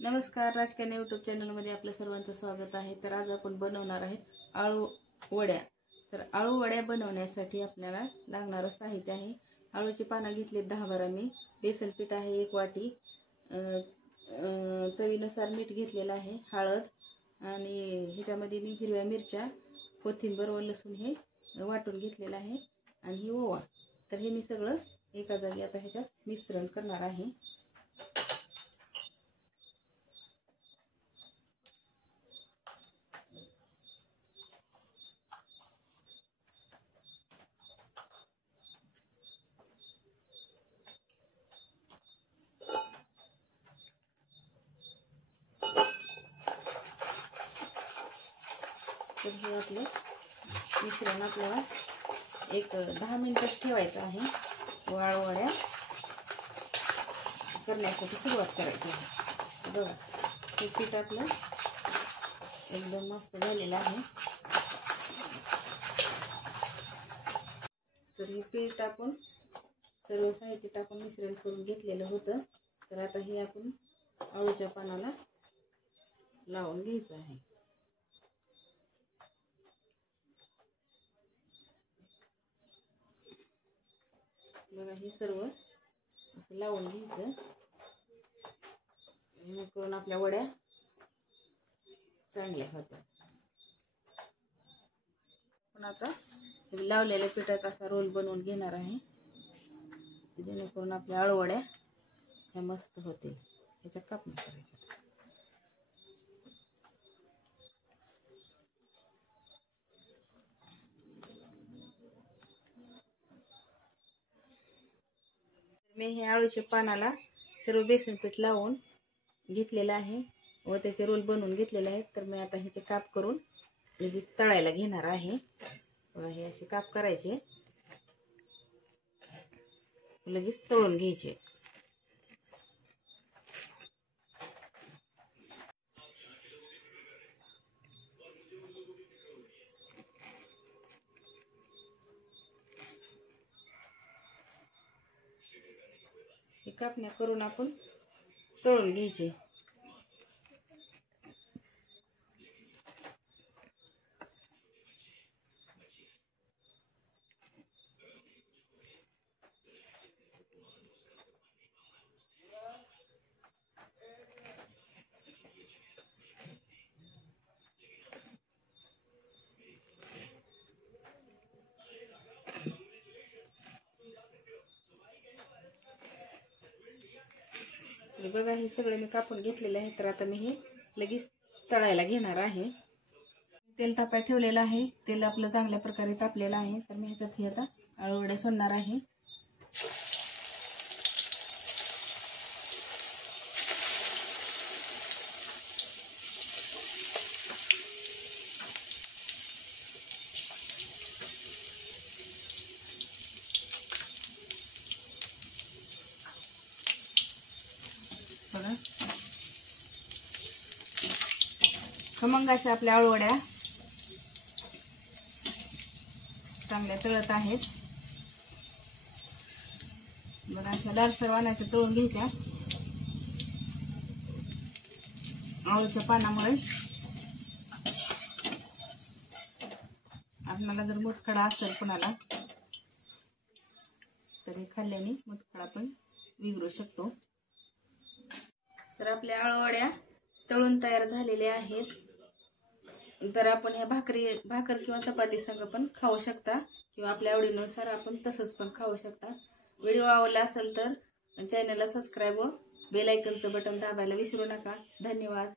नमस्कार, राजकन्या यूट्यूब चॅनलमध्ये आपल्या सर्वांचं स्वागत आहे। तर आज आपण बनवणार आहे आळू वड्या। तर आळू वड्या बनवण्यासाठी आपल्याला लागणारं साहित्य आहे, आळूची पानं घेतली 10-12 मी, बेसन पीठ आहे 1 वाटी, चवीनुसार मीठ घेतलेलं आहे, हळद आणि ह्याच्यामध्ये मी हिरव्या मिरच्या, कोथिंबीर व लसूण हे वाटून घेतलेलं आहे आणि ही ओवा। तर हे मी सगळं एका जागी आता ह्याच्यात मिश्रण करणार आहे। तर हे आपलं मिश्रण आपल्याला एक 10 मिनिटच ठेवायचं आहे। आळू वड्या करण्यासाठी सुरुवात करायची आहे। बघा, हे पीठ आपलं एकदम मस्त झालेलं आहे। तर हे पीठ आपण सर्व साहित्य टाकून मिश्रण करून घेतलेलं होतं। तर आता हे आपण आळूच्या पानाला लावून घ्यायचं आहे। बघा, हे सर्व असं लावून घ्यायचं करून आपल्या वड्या चांगल्या होतात। पण आता लावलेल्या पिठाचा असा रोल बनवून घेणार आहे, जेणेकरून आपल्या आळू वड्या ह्या मस्त होतील। ह्याच्या कापण्या करायच्या। मी हे आळूच्या पानाला सर्व बेसन पीठ लावून घेतलेलं आहे व त्याचे रोल बनवून घेतलेले आहेत। तर मी आता ह्याचे काप करून लगेच तळायला घेणार आहे। हे असे काप करायचे, लगेच तळून घ्यायचे। हे कापण्या करून आपण तळून घ्यायचे। बघा, हे सगळे मी कापून घेतलेले आहे। तर आता मी हे लगेच तळायला घेणार आहे। तेल तापाय ठेवलेलं आहे, तेल आपलं चांगल्या प्रकारे तापलेलं आहे। तर मी ह्याच्यात हे आता आळू वडे सोडणार आहे। बघा, खमंग अशा आपल्या आळू वड्या चांगल्या तळत आहेत। बघा, अशा लालसर वाणाच्या तळून घ्यायच्या। आळूच्या पानामुळे आपल्याला जर मुतखडा असेल कोणाला, तर हे खाल्ल्याने मुतखडा पण विघरू शकतो। तर आपल्या आळू वड्या तळून तयार झालेल्या आहेत। तर आपण ह्या भाकर किंवा चपाती संग पण खाऊ शकता, किंवा आपल्या आवडीनुसार आपण तसंच पण खाऊ शकता। व्हिडिओ आवडला असेल तर चॅनलला सबस्क्राईब व बेल आयकॉनचं बटन दाबायला विसरू नका। धन्यवाद।